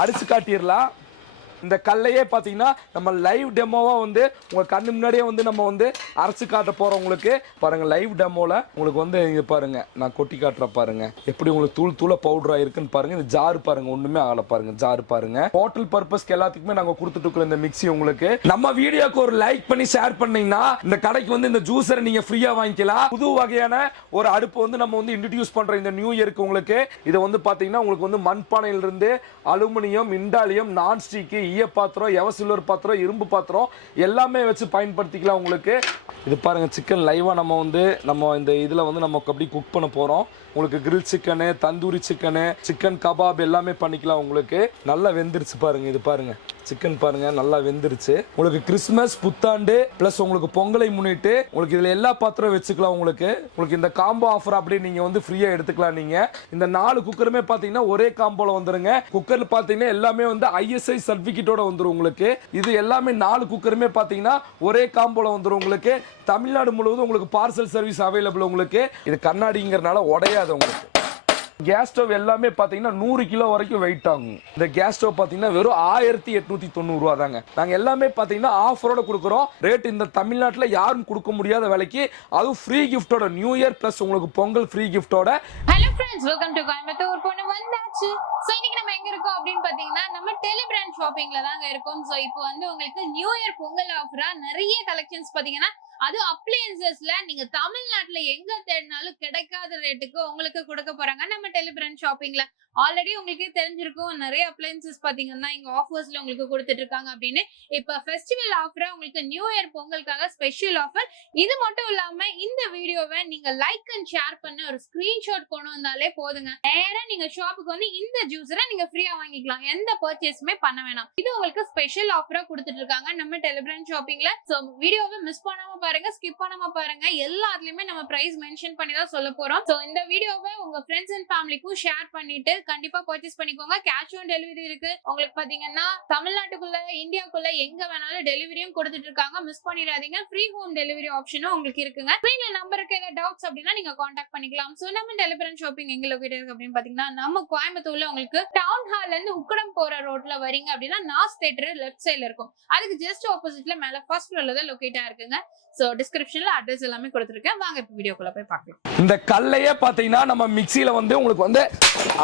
அடிச்சு காட்டிடலாம். இந்த கல்லையே பார்த்தீங்கன்னா நம்ம லைவ் டெமோவா வந்து உங்க கண்ணு முன்னாடியே வந்து நம்ம வந்து அரைச்சு காட்ட போறோம். உங்களுக்கு பாருங்க லைவ் டெமோல உங்களுக்கு வந்து இங்க பாருங்க நான் கொட்டி காட்டுற பாருங்க எப்படி உங்களுக்கு தூள் தூள பவுடரா இருக்குன்னு பாருங்க. இந்த ஜார் பாருங்க ஒண்ணுமே ஆகல பாருங்க. ஜார் பாருங்க ஹோட்டல் பர்பஸ்க்கு எல்லாத்துக்குமே நாங்க கொடுத்துட்டு இருக்கிற இந்த மிக்ஸி உங்களுக்கு நம்ம வீடியோக்கு ஒரு லைக் பண்ணி ஷேர் பண்ணீங்கன்னா இந்த கடைக்கு வந்து இந்த ஜூஸரை நீங்க ஃப்ரீயா வாங்கிக்கலாம். புது வகையான ஒரு அடுப்பு வந்து நம்ம வந்து இன்ட்ரோடியூஸ் பண்றோம் இந்த நியூ இயருக்கு. உங்களுக்கு இது வந்து பாத்தீங்கன்னா உங்களுக்கு வந்து மண்பானையில இருந்து அலுமினியம், இண்டாலியம், நான்ஸ்டிக், ஈய பாத்திரம், எவசில்வர் பாத்திரம், இரும்பு பாத்திரம் எல்லாமே வச்சு பயன்படுத்திக்கலாம். உங்களுக்கு இது பாருங்க சிக்கன் லைவா நம்ம இந்த இதுல வந்து நம்ம அப்படி குக் பண்ண போறோம். உங்களுக்கு grill chicken, tandoori chicken, chicken kebab எல்லாமே பண்ணிக்கலாம். உங்களுக்கு நல்லா வெந்துருச்சு பாருங்க. இது பாருங்க சிக்கன் பாருங்க நல்லா வெந்துருச்சு. உங்களுக்கு கிறிஸ்மஸ், புத்தாண்டு பிளஸ் உங்களுக்கு பொங்கலை முன்னிட்டு உங்களுக்கு இதுல எல்லா பாத்திரம் வச்சுக்கலாம். உங்களுக்கு இந்த காம்போ ஆஃபர் அப்படியே நீங்க வந்து ஃப்ரீயா எடுத்துக்கலாம். நீங்க இந்த 4 குக்கருமே பாத்தீங்கன்னா ஒரே காம்போல வந்துருங்க. குக்கர்ல பாத்தீங்கன்னா எல்லாமே வந்து ISI சர்டிபிகேட்டோட வந்துரும். உங்களுக்கு இது எல்லாமே 4 குக்கருமே பாத்தீங்கன்னா ஒரே காம்போல வந்துரும். உங்களுக்கு தமிழ்நாடு முழுவதும் உங்களுக்கு பார்சல் சர்வீஸ் அவைலபிள். உங்களுக்கு இது கண்ணாடிங்கிறனால உடையாது. உங்களுக்கு கேஸ் ஸ்டவ் எல்லாமே பாத்தீங்கன்னா 100 கிலோ வரைக்கும் வெயிட் ஆகும். இந்த கேஸ் ஸ்டவ் பாத்தீங்கன்னா வெறும் 1890 ரூபா தாங்க. நாங்க எல்லாமே பாத்தீங்கன்னா ஆஃபரோட கொடுக்குறோம். ரேட் இந்த தமிழ்நாட்டுல யாரும் கொடுக்க முடியாத விலைக்கு, அதுவும் ஃப்ரீ கிஃப்டோட நியூ இயர் பிளஸ் உங்களுக்கு பொங்கல் ஃப்ரீ கிஃப்டோட. Hello friends, welcome to Coimbatore. பொண்ணு வந்தாச்சு. சோ இன்னைக்கு நம்ம எங்க இருக்கோம் அப்படின்னு பாத்தீங்கன்னா நம்ம டெலி பிராண்ட் ஷாப்பிங்ல தாங்க இருக்கோம். சோ இப்போ வந்து உங்களுக்கு நியூ இயர் பொங்கல் ஆஃபரா நிறைய கலெக்ஷன்ஸ் பாத்தீங்கன்னா அது அப்ளையன்சஸ்ல நீங்க தமிழ்நாட்டுல எங்க தேடினாலும் கிடைக்காத ரேட்டுக்கு உங்களுக்கு கொடுக்க போறாங்க நம்ம டெலி பிராண்ட் ஷாப்பிங்ல. ஆல்ரெடி உங்களுக்கு தெரிஞ்சிருக்கும் நிறைய அப்ளையன்சஸ் பாத்தீங்கன்னா இங்க ஆஃபர்ஸ்ல உங்களுக்கு கொடுத்துட்டு இருக்காங்க அப்படின்னு. இப்ப ஃபெஸ்டிவல் ஆஃபரா உங்களுக்கு நியூ இயர் பொங்கலுக்காக ஸ்பெஷல் ஆஃபர். இது மட்டும் இல்லாம இந்த வீடியோவை நீங்க லைக் அண்ட் ஷேர் பண்ண ஒரு ஸ்கிரீன்ஷாட் கொண்டு வந்தாலே போதுங்க. நேரா நீங்க ஷாப்புக்கு வந்து இந்த ஜூஸரை நீங்க ஃப்ரீயா வாங்கிக்கலாம். எந்த பர்ச்சேஸுமே பண்ண வேணாம். இது உங்களுக்கு ஸ்பெஷல் ஆஃபரா கொடுத்துட்டு இருக்காங்க நம்ம டெலி பிராண்ட் ஷாப்பிங்ல. சோ வீடியோவை மிஸ் பண்ணாம பாருங்க, ஸ்கிப் பண்ணாம பாருங்க. எல்லாத்துலயுமே நம்ம பிரைஸ் மென்ஷன் பண்ணி தான் சொல்ல போறோம். சோ இந்த வீடியோவை உங்க ஃப்ரெண்ட்ஸ் அண்ட் ஃபேமிலிக்கும் ஷேர் பண்ணிட்டு கண்டிப்பா பர்ச்சேஸ் பண்ணிக்கோங்க. கேஷ் ஆன் டெலிவரி இருக்கு. உங்களுக்கு பாத்தீங்கன்னா தமிழ்நாட்டுக்குள்ள இந்தியாக்குள்ள எங்க வேணாலும் டெலிவரியும் கொடுத்துட்டு இருக்காங்க. மிஸ் பண்ணிடாதீங்க. ஃப்ரீ ஹோம் டெலிவரி ஆப்ஷனும் உங்களுக்கு இருக்குங்க. ஸ்கிரீன்ல நம்பருக்கு ஏதாவது டவுட்ஸ் அப்படின்னா நீங்க கான்டாக்ட் பண்ணிக்கலாம். சோ நம்ம டெலி பிராண்ட் ஷாப்பிங் எங்க லொகேட் இருக்கு அப்படின்னு பாத்தீங்கன்னா நம்ம கோயம்புத்தூர்ல உங்களுக்கு டவுன் ஹால்ல இருந்து உக்கடம் போற ரோட்ல வரீங்க அப்படின்னா நாஸ் தியேட்டர் லெஃப்ட் சைடுல இருக்கும். அதுக்கு ஜஸ்ட் ஆப்போசிட்ல மேல ஃபர்ஸ்ட் ஃப்ளோர்ல தான் லொகேட் ஆயிருக்குங்க. சோ டிஸ்கிரிப்ஷன்ல அட்ரஸ் எல்லாமே கொடுத்திருக்கேன். வாங்க இப்ப வீடியோக்குள்ள போய் பார்க்கலாம். இந்த கல்லையே பாத்தீங்கன்னா நம்ம மிக்ஸில வந்து உங்களுக்கு வந்து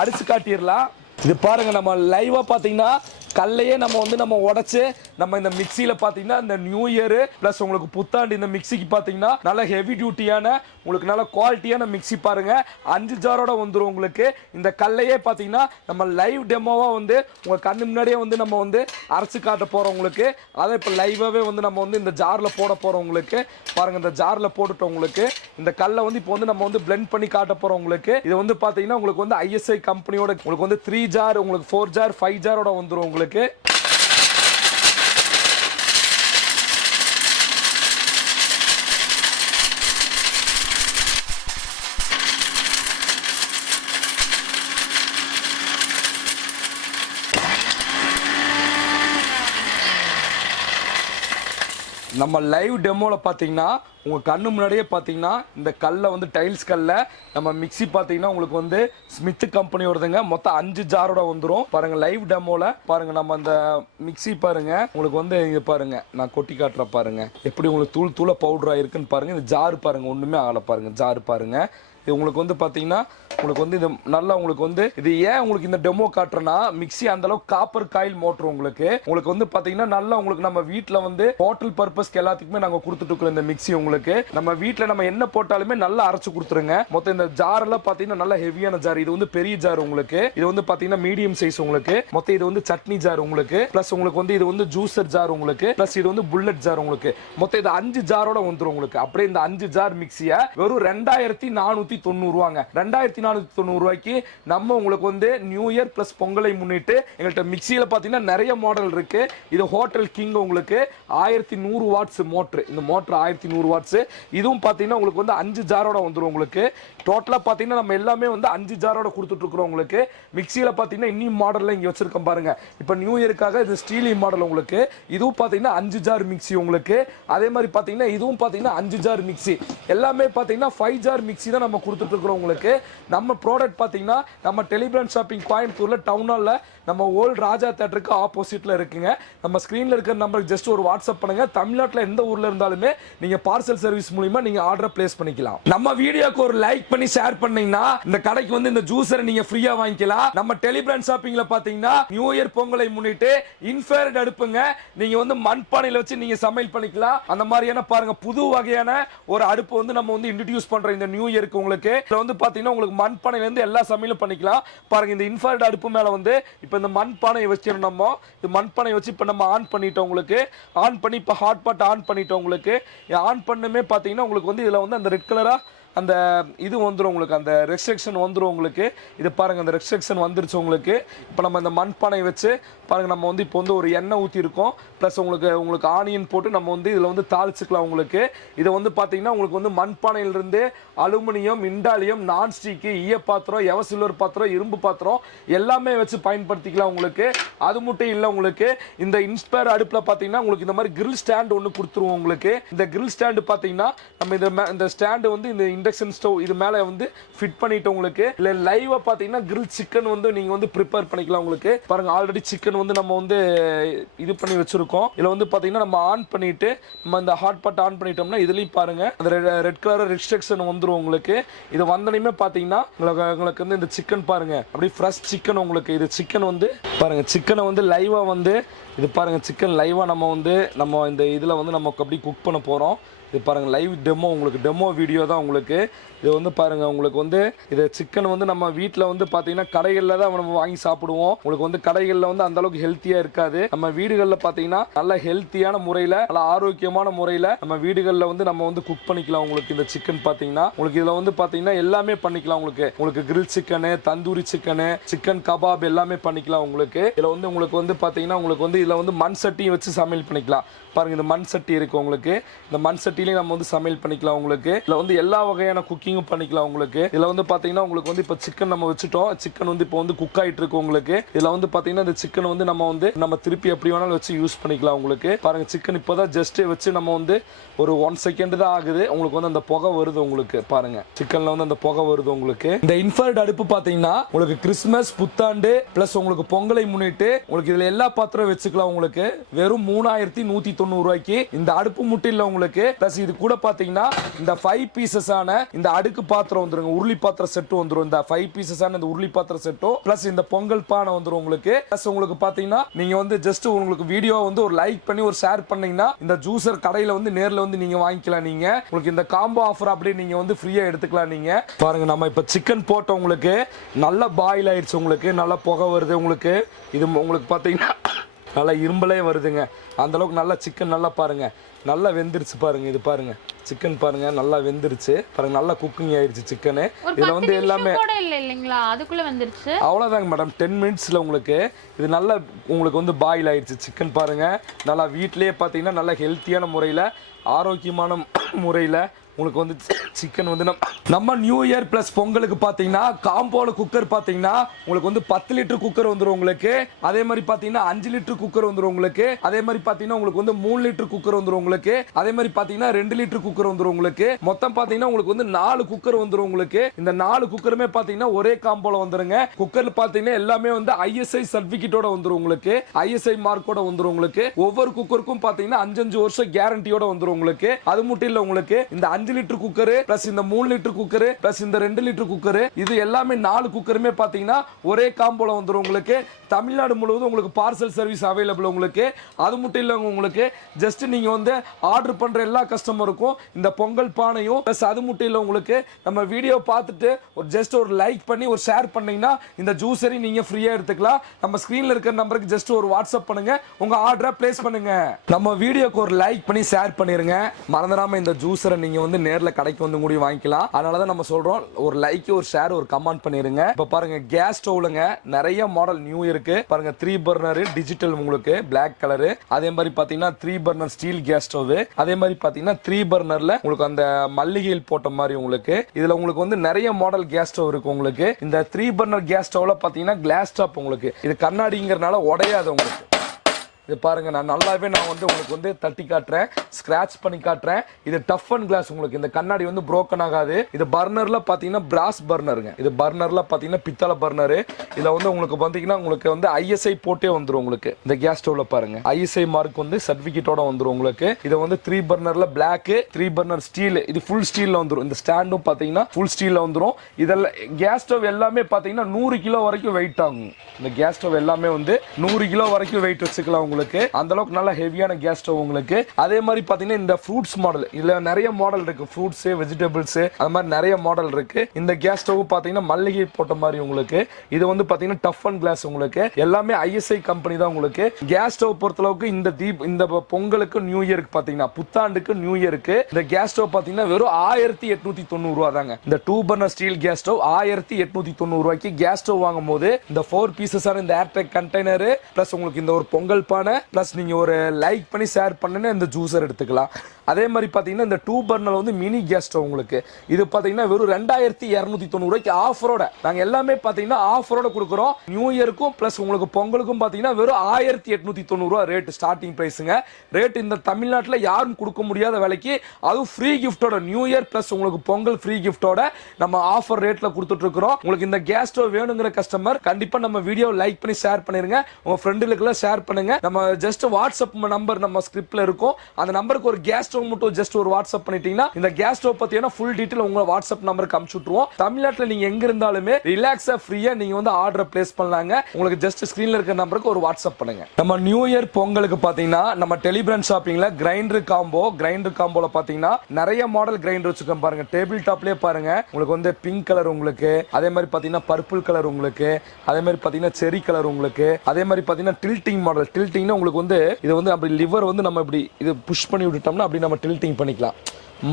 அடிச்சு காட்டிடலாம். இது பாருங்க நம்ம லைவா பாத்தீங்கன்னா கல்லையே நம்ம உடைச்சு நம்ம இந்த மிக்ஸில பாத்தீங்கன்னா இந்த நியூ இயர் பிளஸ் உங்களுக்கு புத்தாண்டு இந்த மிக்ஸிக்கு பாத்தீங்கன்னா நல்ல ஹெவி டியூட்டியான உங்களுக்கு நல்ல குவாலிட்டியான மிக்ஸி பாருங்க 5 ஜாரோட வந்துரும். உங்களுக்கு இந்த கல்லையே பாத்தீங்கன்னா நம்ம லைவ் டெமோவா வந்து உங்க கண்ணு முன்னாடியே வந்து நம்ம வந்து அரைச்சு காட்ட போறோம். உங்களுக்கு அதை இப்ப லைவாவே வந்து நம்ம வந்து இந்த ஜார்ல போட போறோம். உங்களுக்கு பாருங்க இந்த ஜார்ல போட்டுட்டோம். உங்களுக்கு இந்த கல்லை வந்து இப்போ வந்து நம்ம வந்து பிளெண்ட் பண்ணி காட்ட போறோம். உங்களுக்கு இது வந்து பாத்தீங்கன்னா உங்களுக்கு வந்து ISI கம்பெனியோட உங்களுக்கு வந்து 3 ஜார் உங்களுக்கு 4 ஜார் 5 ஜாரோட வந்துரும். உங்களுக்கு நம்ம லைவ் டெமோல பாத்தீங்கன்னா உங்க கண்ணு முன்னாடியே பாத்தீங்கன்னா இந்த கல்லை வந்து டைல்ஸ் கல்லை நம்ம மிக்ஸி பாத்தீங்கன்னா உங்களுக்கு வந்து ஸ்மித் கம்பெனியோடதுங்க. மொத்தம் 5 ஜாரோட வந்துரும். பாருங்க லைவ் டெமோல பாருங்க நம்ம அந்த மிக்ஸி பாருங்க உங்களுக்கு வந்து இங்க பாருங்க நான் கொட்டி காட்டுற பாருங்க எப்படி உங்களுக்கு தூள் தூள பவுடரா இருக்குன்னு பாருங்க. இந்த ஜார் பாருங்க ஒண்ணுமே ஆகல பாருங்க. ஜார் பாருங்க இது உங்களுக்கு வந்து பாத்தீங்கன்னா உங்களுக்கு வந்து இது நல்லா உங்களுக்கு வந்து இது ஏன் உங்களுக்கு இந்த டெமோ காட்டுறேன்னா மிக்ஸி அந்த அளவுக்கு காப்பர் காயில் மோட்டர் உங்களுக்கு வந்து பாத்தீங்கன்னா நல்லா உங்களுக்கு நம்ம வீட்டுல வந்து ஹோட்டல் பர்பஸ்க்கு எல்லாத்துக்குமே நாங்க கொடுத்துட்டு இருக்கிறோம். இந்த மிக்ஸி உங்களுக்கு நம்ம வீட்டுல நம்ம என்ன போட்டாலுமே நல்லா அரைச்சு கொடுத்துருங்க. மொத்தம் இந்த ஜார் எல்லாம் பாத்தீங்கன்னா நல்ல ஹெவியான ஜார். இது வந்து பெரிய ஜார். உங்களுக்கு இது வந்து பாத்தீங்கன்னா மீடியம் சைஸ். உங்களுக்கு மொத்தம் இது வந்து சட்னி ஜார். உங்களுக்கு பிளஸ் உங்களுக்கு வந்து இது வந்து ஜூசர் ஜார். உங்களுக்கு பிளஸ் இது வந்து புல்லட் ஜார். உங்களுக்கு மொத்தம் இது 5 ஜாரோட வந்துரும். உங்களுக்கு அப்படியே இந்த 5 ஜார் மிக்ஸிய வெறும் 2490 ரூபாங்க. 2490 ரூபாய்க்கு நம்ம உங்களுக்கு வந்து நியூ இயர் பிளஸ் பொங்கலை முன்னிட்டு எங்கள்கிட்ட மிக்ஸியில பாத்தீங்கன்னா நிறைய மாடல் இருக்கு. இது ஹோட்டல் கிங் உங்களுக்கு 1100 வாட்ஸ் மோட்டர். இந்த மோட்டர் 1100 வாட்ஸ். இதுவும் பாத்தீங்கன்னா உங்களுக்கு வந்து 5 ஜாரோட வந்துரும். உங்களுக்கு டோட்டலா பாத்தீங்கன்னா நம்ம எல்லாமே வந்து 5 ஜாரோட கொடுத்துட்டு இருக்கிறோம். உங்களுக்கு மிக்ஸியில பாத்தீங்கன்னா இன்னும் மாடல்ல இங்க வச்சிருக்கோம் பாருங்க. இப்ப நியூ இயருக்காக இது ஸ்டீல் மாடல். உங்களுக்கு இதுவும் பாத்தீங்கன்னா 5 ஜார் மிக்ஸி. உங்களுக்கு அதே மாதிரி பாத்தீங்கன்னா இதுவும் பாத்தீங்கன்னா 5 ஜார் மிக்ஸி. எல்லாமே பாத்தீங்கன்னா 5 ஜார் மிக்ஸி தான் நம்ம கொடுத்துட்டு இருக்கிறோம். உங்களுக்கு நம்ம ப்ராடக்ட் பார்த்தீங்கன்னா நம்ம டெலிபிராண்ட் ஷாப்பிங் கோயம்புத்தூர்ல டவுன் ஹாலில் நம்ம ஓல்ட் ராஜா தேட்டருக்கு ஆப்போசிட்ல இருக்குங்க. நம்ம ஸ்க்ரீன்ல இருக்கிற நம்பருக்கு ஜஸ்ட் ஒரு வாட்ஸ்அப் பண்ணுங்க. தமிழ்நாட்டில் எந்த ஊர்ல இருந்தாலுமே நீங்க பார்சல் சர்வீஸ் மூலமா நீங்க ஆர்டர் பிளேஸ் பண்ணிக்கலாம். நம்ம வீடியோக்கு ஒரு லைக் பண்ணி ஷேர் பண்ணீங்கன்னா இந்த கடைக்கு வந்து இந்த ஜூஸரை நீங்க ஃப்ரீயா வாங்கிக்கலாம். நம்ம டெலிபிராண்ட் ஷாப்பிங்ல பாத்தீங்கன்னா நியூ இயர் பொங்கலை முன்னிட்டு இன்ஃப்ராரெட் அடுப்புங்க, நீங்க வந்து மண்பானையில வச்சு நீங்க சமையல் பண்ணிக்கலாம். அந்த மாதிரியான பாருங்க புது வகையான ஒரு அடுப்பு வந்து நம்ம வந்து இன்ட்ரோடியூஸ் பண்றோம் இந்த நியூ இயருக்கு. உங்களுக்கு இதுல வந்து பாத்தீங்கன்னா உங்களுக்கு மண்பானையில இருந்து எல்லா சமையலும் பண்ணிக்கலாம். பாருங்க இந்த இன்ஃப்ராரெட் அடுப்பு மேல வந்து இப்ப இந்த மண்பானையை வச்சிருந்தோம். நம்ம இந்த மண்பானையை வச்சு இப்ப நம்ம ஆன் பண்ணிட்டோம். உங்களுக்கு ஆன் பண்ணி இப்ப ஹாட் பாட் ஆன் பண்ணிட்டோம். உங்களுக்கு ஆன் பண்ணுமே பாத்தீங்கன்னா உங்களுக்கு வந்து இதுல வந்து அந்த ரெட் கலரா அந்த இது வந்துடும். உங்களுக்கு அந்த ரெஸ்ட்ரிக்ஷன் வந்துடும். உங்களுக்கு இது பாருங்க அந்த ரெஸ்ட்ரிக்ஷன் வந்துருச்சு. உங்களுக்கு இப்போ நம்ம இந்த மண்பானை வச்சு பாருங்க நம்ம வந்து இப்போ வந்து ஒரு எண்ணெய் ஊற்றி இருக்கோம். ப்ளஸ் உங்களுக்கு ஆனியன் போட்டு நம்ம வந்து இதில் வந்து தாளிச்சுக்கலாம். உங்களுக்கு இதை வந்து பார்த்தீங்கன்னா உங்களுக்கு வந்து மண்பானையிலிருந்து அலுமினியம், இண்டாலியம், நான்ஸ்டிக்கு, ஈய பாத்திரம், எவசில்வர் பாத்திரம், இரும்பு பாத்திரம் எல்லாமே வச்சு பயன்படுத்திக்கலாம். உங்களுக்கு அது மட்டும் இல்லை, உங்களுக்கு இந்த இன்ஸ்பயர் அடுப்பில் பார்த்தீங்கன்னா உங்களுக்கு இந்த மாதிரி கிரில் ஸ்டாண்ட் ஒன்று கொடுத்துருவோம். உங்களுக்கு இந்த கிரில் ஸ்டாண்டு பார்த்தீங்கன்னா நம்ம இந்த ஸ்டாண்டு வந்து இந்த இண்டக்ஷன் ஸ்டவ் இது மேலே வந்து ஃபிட் பண்ணிட்டு உங்களுக்கு இல்லை லைவாக பார்த்தீங்கன்னா கிரில் சிக்கன் வந்து நீங்கள் வந்து ப்ரிப்பேர் பண்ணிக்கலாம். உங்களுக்கு பாருங்க ஆல்ரெடி சிக்கன் வந்து நம்ம வந்து இது பண்ணி வச்சிருக்கோம். இதில் வந்து பார்த்தீங்கன்னா நம்ம ஆன் பண்ணிட்டு நம்ம இந்த ஹாட் பாட் ஆன் பண்ணிட்டோம்னா இதுலேயும் பாருங்க அந்த ரெட் கலர் ரெஸ்ட்ரிக்ஷன் வந்துடும். உங்களுக்கு இது வந்தனையுமே பார்த்தீங்கன்னா உங்களுக்கு வந்து இந்த சிக்கன் பாருங்க அப்படி ஃப்ரெஷ் சிக்கன். உங்களுக்கு இது சிக்கன் வந்து பாருங்க சிக்கனை வந்து லைவாக வந்து இது பாருங்க சிக்கன் லைவாக நம்ம இந்த இதில் வந்து நமக்கு அப்படி குக் பண்ண போகிறோம். இது பாருங்க லைவ் டெமோ, உங்களுக்கு டெமோ வீடியோ தான். உங்களுக்கு இது வந்து பாருங்க உங்களுக்கு வந்து இது சிக்கன் வந்து நம்ம வீட்டில் வந்து பார்த்தீங்கன்னா கடைகளில் தான் நம்ம வாங்கி சாப்பிடுவோம். உங்களுக்கு வந்து கடைகளில் வந்து அந்த அளவுக்கு ஹெல்த்தியா இருக்காது. நம்ம வீடுகளில் பார்த்தீங்கன்னா நல்ல ஹெல்த்தியான முறையில் நல்ல ஆரோக்கியமான முறையில் நம்ம வீடுகளில் வந்து நம்ம வந்து குக் பண்ணிக்கலாம். உங்களுக்கு இந்த சிக்கன் பார்த்தீங்கன்னா உங்களுக்கு இதில் வந்து பார்த்தீங்கன்னா எல்லாமே பண்ணிக்கலாம். உங்களுக்கு grill chicken, tandoori chicken, chicken kebab எல்லாமே பண்ணிக்கலாம். உங்களுக்கு இதில் வந்து உங்களுக்கு வந்து பார்த்தீங்கன்னா உங்களுக்கு வந்து இதில் வந்து மண் சட்டியும் வச்சு சமையல் பண்ணிக்கலாம். பாருங்க இந்த மண் சட்டி இருக்கு. உங்களுக்கு இந்த மண் சட்டிலையும் நம்ம வந்து சமையல் பண்ணிக்கலாம். உங்களுக்கு இதில் வந்து எல்லா வகையான குக்கிங்கும் பண்ணிக்கலாம். உங்களுக்கு இதில் வந்து பார்த்தீங்கன்னா உங்களுக்கு வந்து இப்போ சிக்கன் நம்ம வச்சுட்டோம். சிக்கன் வந்து இப்போ வந்து குக் ஆகிட்டு இருக்கு. உங்களுக்கு இதில் வந்து பார்த்தீங்கன்னா இந்த சிக்கன் வந்து நம்ம திருப்பி எப்படி வேணாலும் வச்சு யூஸ் பண்ணிக்கலாம். உங்களுக்கு பாருங்க சிக்கன் இப்போதான் ஜஸ்ட் வச்சு நம்ம வந்து ஒரு 1 செகண்ட் தான் ஆகுது. உங்களுக்கு வந்து அந்த புகை வருது. உங்களுக்கு பாருங்க சிக்கன்ல வந்து அந்த புகை வருது. உங்களுக்கு இந்த இன்ஃப்ராரெட் அடுப்பு பார்த்தீங்கன்னா உங்களுக்கு கிறிஸ்மஸ், புத்தாண்டு பிளஸ் உங்களுக்கு பொங்கலை முன்னிட்டு உங்களுக்கு இதுல எல்லா பாத்திரம் வச்சுக்கலாம். உங்களுக்கு வெறும் 3190 ரூபாய்க்கு இந்த அடுப்பு முட்டை இல்ல. உங்களுக்கு பிளஸ் இது கூட பாத்தீங்கன்னா இந்த 5 பீசஸ் ஆன இந்த அடுக்கு பாத்திரம் வந்துருங்க. உருளி பாத்திரம் செட்டு வந்துரும். இந்த 5 பீசஸ் ஆன இந்த உருளி பாத்திரம் செட்டும் பிளஸ் இந்த பொங்கல் பானை வந்துரும். உங்களுக்கு பிளஸ் உங்களுக்கு பாத்தீங்கன்னா நீங்க வந்து ஜஸ்ட் உங்களுக்கு வீடியோ வந்து ஒரு லைக் பண்ணி ஒரு ஷேர் பண்ணீங்கன்னா இந்த ஜூசர் கடையில வந்து நேர்ல வந்து நீங்க வாங்கிக்கலாம். நீங்க உங்களுக்கு இந்த காம்போ ஆஃபர் அப்படியே நீங்க வந்து ஃப்ரீயா எடுத்துக்கலாம். நீங்க பாருங்க நம்ம இப்ப சிக்கன் போட்டோம். உங்களுக்கு நல்லா பாயில் ஆயிடுச்சு. உங்களுக்கு நல்லா புகை வருது. உங்களுக்கு இது உங்களுக்கு பாத்தீங்கன்னா நல்லா இரும்பலே வருதுங்க. அந்த அளவுக்கு நல்லா சிக்கன் நல்லா பாருங்க நல்லா வெந்துருச்சு. பாருங்க இது பாருங்க சிக்கன் பாருங்க நல்லா வெந்துருச்சு. பாருங்க நல்லா குக்கிங் ஆயிருச்சு சிக்கனு. இதுல வந்து எல்லாமே இல்லைங்களா அதுக்குள்ள வந்துருச்சு. அவ்வளவுதாங்க மேடம் 10 மினிட்ஸ்ல உங்களுக்கு இது நல்லா உங்களுக்கு வந்து பாயில் ஆயிருச்சு சிக்கன். பாருங்க நல்லா வீட்லயே பாத்தீங்கன்னா நல்லா ஹெல்த்தியான முறையில ஆரோக்கியமான முறையில உங்களுக்கு வந்து சிக்கன் வந்து நம்ம நியூ இயர் பிளஸ் பொங்கலுக்கு பாத்தீங்கன்னா காம்போல குக்கர் பாத்தீங்கன்னா உங்களுக்கு வந்து 10 லிட்டர் குக்கர் வந்துரும். உங்களுக்கு அதே மாதிரி பாத்தீங்கன்னா 5 லிட்டர் குக்கர் வந்துரும். உங்களுக்கு அதே மாதிரி பாத்தீங்கன்னா உங்களுக்கு வந்து 3 லிட்டர் குக்கர் வந்துரும். உங்களுக்கு அதே மாதிரி பாத்தீங்கன்னா 2 லிட்டர் குக்கர் வந்துரும். உங்களுக்கு மொத்தம் பாத்தீங்கன்னா உங்களுக்கு வந்து 4 குக்கர் வந்துரும். உங்களுக்கு இந்த 4 குக்கருமே பாத்தீங்கன்னா ஒரே காம்போல வந்துருங்க. குக்கர்ல பாத்தீங்கன்னா எல்லாமே வந்து ISI சர்டிபிகேட்டோட வந்துரும். உங்களுக்கு ISI மார்க்கோட வந்துரும். உங்களுக்கு ஒவ்வொரு குக்கருக்கும் பாத்தீங்கன்னா 5 வருஷம் கேரண்டியோட வந்துரும். உங்களுக்கு அது மட்டும் இல்ல உங்களுக்கு இந்த 5 லிட்டர் குக்கர் பிளஸ் இந்த 3 லிட்டர் குக்கர் பிளஸ் இந்த 2 லிட்டர் குக்கர் இது எல்லாமே 4 குக்கருமே பாத்தீங்கன்னா ஒரே காம்போல வந்துரும். உங்களுக்கு தமிழ்நாடு முழுவதும் உங்களுக்கு பார்சல் சர்வீஸ் அவைலபிள். உங்களுக்கு அது மட்டும் இல்ல உங்களுக்கு ஜஸ்ட் நீங்க வந்து ஆர்டர் பண்ற எல்லா கஸ்டமருக்கும் இந்த பொங்கல் பானையும் பிளஸ் அது மட்டும் இல்ல உங்களுக்கு நம்ம வீடியோ பார்த்துட்டு ஒரு ஜஸ்ட் ஒரு லைக் பண்ணி ஒரு ஷேர் பண்ணீங்கன்னா இந்த ஜூஸரை நீங்க ஃப்ரீயா எடுத்துக்கலாம். நம்ம ஸ்கிரீன்ல இருக்கிற நம்பருக்கு ஜஸ்ட் ஒரு வாட்ஸ்அப் பண்ணுங்க, உங்க ஆர்டரை பிளேஸ் பண்ணுங்க. நம்ம வீடியோக்கு ஒரு லைக் பண்ணி ஷேர் பண்ணிருங்க. மறந்துடாம இந்த ஜூஸரை நீங்க வந்து நேர்ல கடைக்கு வந்து கூட வாங்கிக்கலாம். அதனாலதான் நம்ம சொல்றோம் ஒரு லைக் ஒரு ஷேர் ஒரு கமெண்ட் பண்ணிருங்க. இப்ப பாருங்க கேஸ் ஸ்டவ்லங்க நிறைய மாடல் நியூ இருக்கு. பாருங்க 3 பர்னர் டிஜிட்டல் உங்களுக்கு பிளாக் கலர். அதே மாதிரி பாத்தீங்கன்னா 3 பர்னர் ஸ்டீல் கேஸ் ஸ்டவ். அதே மாதிரி பாத்தீங்கன்னா 3 பர்னர்ல உங்களுக்கு அந்த மல்லிகையில் போட்ட மாதிரி உங்களுக்கு இதுல உங்களுக்கு வந்து நிறைய மாடல் கேஸ் ஸ்டவ் இருக்கு. உங்களுக்கு இந்த 3 பர்னர் கேஸ் ஸ்டவ்ல பாத்தீங்கன்னா கிளாஸ் டாப் உங்களுக்கு இது கண்ணாடிங்கிறனால உடையாது. உங்களுக்கு இது பாருங்க, நான் நல்லாவே வந்து உங்களுக்கு வந்து தட்டி காட்டுறேன், ஸ்கிராச் பண்ணி காட்டுறேன். இது டஃப் அண்ட் கிளாஸ். உங்களுக்கு இந்த கண்ணாடி வந்து broken ஆகாது. இது பர்னர்ல பாத்தீங்கன்னா பிராஸ் பர்னருங்க. இது பர்னர்ல பாத்தீங்கன்னா பித்தளை பர்னர். இதுல வந்து உங்களுக்கு பாத்தீங்கன்னா உங்களுக்கு வந்து ISI போட்டே வந்துரும். உங்களுக்கு இந்த கேஸ் ஸ்டவ்ல பாருங்க ISI மார்க் வந்து சர்டிபிகேட்டோட வந்துரும் உங்களுக்கு. இது வந்து 3 பர்னர்ல பிளாக், 3 பர்னர் ஸ்டீல். இது ஃபுல் ஸ்டீல்ல வந்துரும். இந்த ஸ்டாண்டும் பாத்தீங்கன்னா ஃபுல் ஸ்டீல்ல வந்துரும். இதெல்லாம் கேஸ் ஸ்டவ் எல்லாமே பாத்தீங்கன்னா 100 கிலோ வரைக்கும் வெயிட் ஆகும். இந்த கேஸ் ஸ்டவ் எல்லாமே வந்து 100 கிலோ வரைக்கும் வெயிட் வச்சுக்கலாம் உங்களுக்கு. அந்த அளவுக்கு நல்ல ஹெவியான கேஸ் ஸ்டவ் உங்களுக்கு. அதே மாதிரி பாத்தீங்கன்னா இந்த ஃப்ரூட்ஸ் மாடல், இதுல நிறைய மாடல் இருக்கு. ஃப்ரூட்ஸ், வெஜிடபிள்ஸ், அது மாதிரி நிறைய மாடல் இருக்கு. இந்த கேஸ் ஸ்டவ் பாத்தீங்கன்னா மல்லிகை போட்ட மாதிரி உங்களுக்கு. இது வந்து பாத்தீங்கன்னா டஃப் அண்ட் கிளாஸ் உங்களுக்கு. எல்லாமே ISI கம்பெனி தான் உங்களுக்கு. கேஸ் ஸ்டவ் பொறுத்தளவுக்கு இந்த பொங்கலுக்கு நியூ இயருக்கு பாத்தீங்கன்னா புத்தாண்டுக்கு நியூ இயருக்கு இந்த கேஸ் ஸ்டவ் பாத்தீங்கன்னா வெறும் 1890 ரூபாய் தாங்க. இந்த 2 பர்னர் ஸ்டீல் கேஸ் ஸ்டவ் 1890 ரூபாய்க்கு கேஸ் ஸ்டவ் வாங்கும் போது இந்த 4 பீசஸான இந்த ஏர்டெக் கண்டெய்னர் பிளஸ் உங்களுக்கு இந்த ஒரு பொங்கல் பானை பிளஸ் நீங்க ஒரு லைக் பண்ணி ஷேர் பண்ணுன்னு இந்த ஜூஸர் எடுத்துக்கலாம். அதே மாதிரி பாத்தீங்கன்னா இந்த 2 பர்னர் வந்து மினி கேஸ் ஸ்டவ் உங்களுக்கு. இது பாத்தீங்கன்னா வெறும் 2290 ரூபாய்க்கு ஆஃபரோட நாங்க எல்லாமே பாத்தீங்கன்னா ஆஃபரோட கொடுக்குறோம். நியூ இயருக்கும் பிளஸ் உங்களுக்கு பொங்கலுக்கும் பாத்தீங்கன்னா வெறும் 1890 ரூபாய் ரேட் ஸ்டார்டிங் பிரைஸுங்க. ரேட் இந்த தமிழ்நாட்டில் யாரும் கொடுக்க முடியாத விலைக்கு, அதுவும் ஃப்ரீ கிஃப்டோட நியூ இயர் பிளஸ் உங்களுக்கு பொங்கல் ஃப்ரீ கிஃப்டோட நம்ம ஆஃபர் ரேட்ல கொடுத்துட்டு இருக்கிறோம். உங்களுக்கு இந்த கேஸ் ஸ்டவ் வேணுங்கிற கஸ்டமர் கண்டிப்பா நம்ம வீடியோ லைக் பண்ணி ஷேர் பண்ணிருங்க. உங்க ஃப்ரெண்டுகளுக்கு ஷேர் பண்ணுங்க. நம்ம ஜஸ்ட் வாட்ஸ்அப் நம்பர் நம்ம ஸ்கிரிப்ட்ல இருக்கும். அந்த நம்பருக்கு ஒரு கேஸ் ஸ்டவ் மட்டும் ஜஸ்ட் ஒரு வாட்ஸ்அப் பண்ணிட்டீங்கன்னா இந்த கேஸ் ஸ்டவ் பத்தியான ஃபுல் டீடைல் உங்க வாட்ஸ்அப் நம்பருக்கு அனுப்பிச்சு விட்டுருவோம். தமிழ்நாட்டில் நீங்க எங்க இருந்தாலுமே ரிலாக்ஸா ஃப்ரீயா நீங்க வந்து ஆர்டர் பிளேஸ் பண்ணலாங்க. உங்களுக்கு ஜஸ்ட் ஸ்கிரீன்ல இருக்க நம்பருக்கு ஒரு வாட்ஸ்அப் பண்ணுங்க. நம்ம நியூ இயர் பொங்கலுக்கு பாத்தீங்கன்னா நம்ம டெலிபிராண்ட் ஷாப்பிங்ல கிரைண்டர் காம்போல பாத்தீங்கன்னா நிறைய மாடல் கிரைண்டர் வச்சிருக்கோம் பாருங்க. டேபிள் டாப்லயே பாருங்க உங்களுக்கு வந்து பிங்க் கலர் உங்களுக்கு, அதே மாதிரி பாத்தீங்கன்னா பர்பிள் கலர் உங்களுக்கு, அதே மாதிரி பாத்தீங்கன்னா செரி கலர் உங்களுக்கு, அதே மாதிரி பாத்தீங்கன்னா டில்டிங் மாடல். டில்டிங்னா உங்களுக்கு வந்து இது வந்து அப்படி லிவர் வந்து நம்ம இப்படி இது புஷ் பண்ணி விட்டுட்டோம்னா அப்படி நம்ம டில்டிங் பண்ணிக்கலாம்.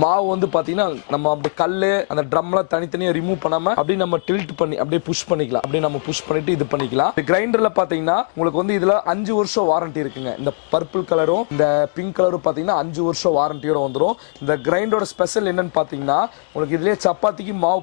மாவு வந்து பாத்தீங்கன்னா நம்ம அப்படி கல்லு அந்த ட்ரம்லாம் தனித்தனியா ரிமூவ் பண்ணாம அப்படி நம்ம டில்ட் பண்ணி அப்படியே புஷ் பண்ணிக்கலாம். அப்படியே நம்ம புஷ் பண்ணிட்டு இது பண்ணிக்கலாம். இந்த கிரைண்டர்ல பாத்தீங்கன்னா உங்களுக்கு வந்து இதுல 5 வருஷம் வாரண்டி இருக்குங்க. இந்த பர்பிள் கலரும் இந்த பிங்க் கலரும் பாத்தீங்கன்னா 5 வருஷம் வாரண்டியோட வந்துடும். இந்த கிரைண்டரோட ஸ்பெஷல் என்னன்னு பாத்தீங்கன்னா உங்களுக்கு இதுலயே சப்பாத்திக்கு மாவு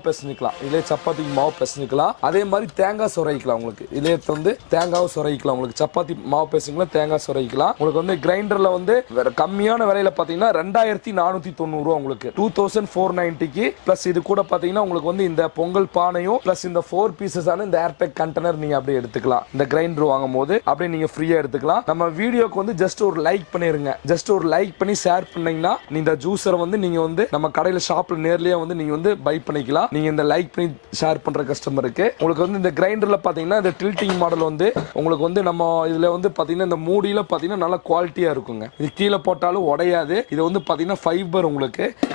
பிசைஞ்சுக்கலாம். அதே மாதிரி தேங்காய் சொரைக்கலாம். உங்களுக்கு இதுலயே வந்து தேங்காவும் சொரைக்கலாம். உங்களுக்கு சப்பாத்தி மாவு பிசைஞ்சுக்கலாம், தேங்காய் சொரைக்கலாம். உங்களுக்கு வந்து கிரைண்டர்ல வந்து கம்மியான விலையில பாத்தீங்கன்னா 2490 ரூபாய் உங்களுக்கு. 2490க்கு பிளஸ் இது கூட பாத்தீங்கன்னா உங்களுக்கு வந்து இந்த பொங்கல் பானையும் பிளஸ் இந்த 4 பீசஸான இந்த ஏர்டெக் கண்டெய்னர் நீங்க அப்படியே எடுத்துக்கலாம். இந்த கிரைண்டர் வாங்கும் போது அப்படியே நீங்க ஃப்ரீயா எடுத்துக்கலாம். நம்ம வீடியோக்கு வந்து ஜஸ்ட் ஒரு லைக் பண்ணிருங்க. ஜஸ்ட் ஒரு லைக் பண்ணி ஷேர் பண்ணீங்கன்னா இந்த ஜூஸரை வந்து நீங்க வந்து நம்ம கடையில ஷாப்ல நேர்லயே வந்து நீங்க வந்து பை பண்ணிக்கலாம். நீங்க இந்த லைக் பண்ணி ஷேர் பண்ற கஸ்டமருக்கு உங்களுக்கு வந்து இந்த கிரைண்டர்ல பாத்தீங்கன்னா இந்த டில்டிங் மாடல் வந்து உங்களுக்கு வந்து நம்ம இதுல வந்து பாத்தீங்கன்னா இந்த மூடியில பாத்தீங்கன்னா நல்ல குவாலிட்டியா இருக்குங்க. இது கீழே போட்டாலும் உடையாது. இது வந்து பாத்தீங்கன்னா ஃபைபர் உங்களுக்கு.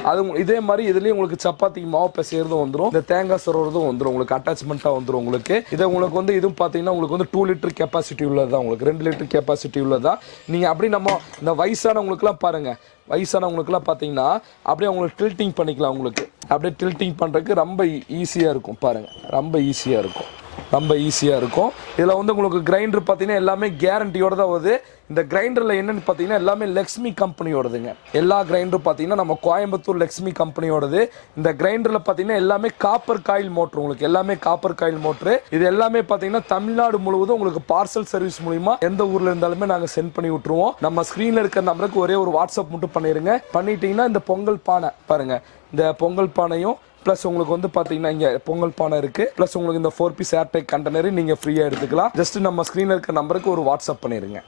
அது இதே மாதிரி இதுலயும் உங்களுக்கு சப்பாத்திக்கு மாவு பிசைறதும் வந்துரும், இந்த தேங்காய் சொருறதும் வந்துரும். உங்களுக்கு அட்டாச்மெண்டா வந்துரும் உங்களுக்கு. இது உங்களுக்கு வந்து இதுவும் பாத்தீங்கன்னா உங்களுக்கு வந்து 2 லிட்டர் கெப்பாசிட்டி உள்ளதா, உங்களுக்கு 2 லிட்டர் கெப்பாசிட்டி உள்ளதா. நீங்க அப்படி நம்ம இந்த வயசானவங்களுக்கு எல்லாம் பாருங்க, வயசானவங்களுக்குலாம் பார்த்தீங்கன்னா அப்படியே உங்களுக்கு டில்ட்டிங் பண்ணிக்கலாம். உங்களுக்கு அப்படியே டில்ட்டிங் பண்ணுறதுக்கு ரொம்ப ஈஸியாக இருக்கும் பாருங்க. ரொம்ப ஈஸியாக இருக்கும். இதில் வந்து உங்களுக்கு கிரைண்டர் பார்த்தீங்கன்னா எல்லாமே கேரண்டியோட தான் வருது. இந்த கிரைண்டரில் என்னன்னு பார்த்தீங்கன்னா எல்லாமே லக்ஷ்மி கம்பெனியோடதுங்க. எல்லா கிரைண்டரும் பார்த்தீங்கன்னா நம்ம கோயம்புத்தூர் லக்ஷ்மி கம்பெனியோடது. இந்த கிரைண்டரில் பார்த்தீங்கன்னா எல்லாமே காப்பர் காயில் மோட்ரு. உங்களுக்கு எல்லாமே காப்பர் காயில் மோட்ரு. இது எல்லாமே பார்த்தீங்கன்னா தமிழ்நாடு முழுவதும் உங்களுக்கு பார்சல் சர்வீஸ் மூலிமா எந்த ஊரில் இருந்தாலுமே நாங்கள் சென்ட் பண்ணி விட்டுருவோம். நம்ம ஸ்க்ரீனில் இருக்கிற நம்பருக்கு ஒரே ஒரு வாட்ஸ்அப் மட்டும் பண்ணிடுங்க. பண்ணிட்டீங்கன்னா இந்த பொங்கல் பானை பாருங்க, இந்த பொங்கல் பானையும் பிளஸ் உங்களுக்கு வந்து பாத்தீங்கன்னா இங்க பொங்கல் பானை இருக்கு. பிளஸ் உங்களுக்கு இந்த 4 பீஸ் ஏர்டெக் கண்டெய்னர் நீங்க ஃப்ரீயா எடுத்துக்கலாம். ஜஸ்ட் நம்ம ஸ்கிரீன்ல இருக்க நம்பருக்கு ஒரு வாட்ஸ்அப் பண்ணிருங்க.